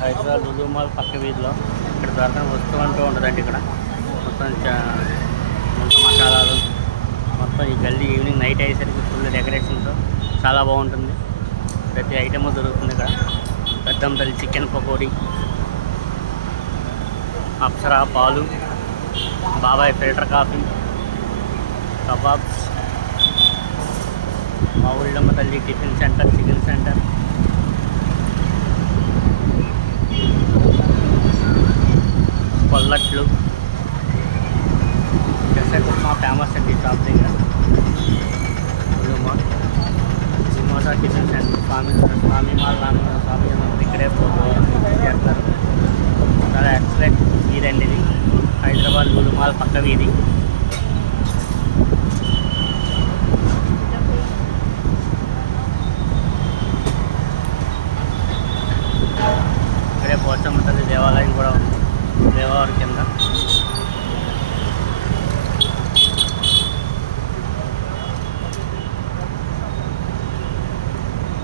Hyderabad Lulu mall పక్క వీధిలో ఇక్కడ దొరకని వస్తువు అంటూ ఉండదండి. ఇక్కడ మొత్తం ముంత మసాలాలు మొత్తం ఈ గల్లీ ఈవినింగ్ నైట్ అయ్యేసరికి ఫుల్ డెకరేషన్తో చాలా బాగుంటుంది. ప్రతి ఐటమ్ దొరుకుతుంది ఇక్కడ. పెద్దంపల్లి చికెన్ పకోడీ, అప్సరా పాలు, బాబాయ్ ఫిల్టర్ కాఫీ, కబాబ్స్, మా ఊళ్ళమ్మ తల్లి టిఫిన్ సెంటర్, చికెన్ సెంటర్, కొల్లట్లు, పెసర్ ఉప్మా ఫేమస్ అండి షాప్ దగ్గర. సిమోసా టిఫిన్ సెంటర్, స్వామి మాల్ స్వామి ఇక్కడే చేస్తారు. చాలా ఎక్సలెంట్ వీధండి ఇది. హైదరాబాద్ లులు మాల్ పక్క వీధి. ఇక్కడే పోచమ్మ తల్లి దేవాలయం కూడా ఉంది, దేవాలయం కింద.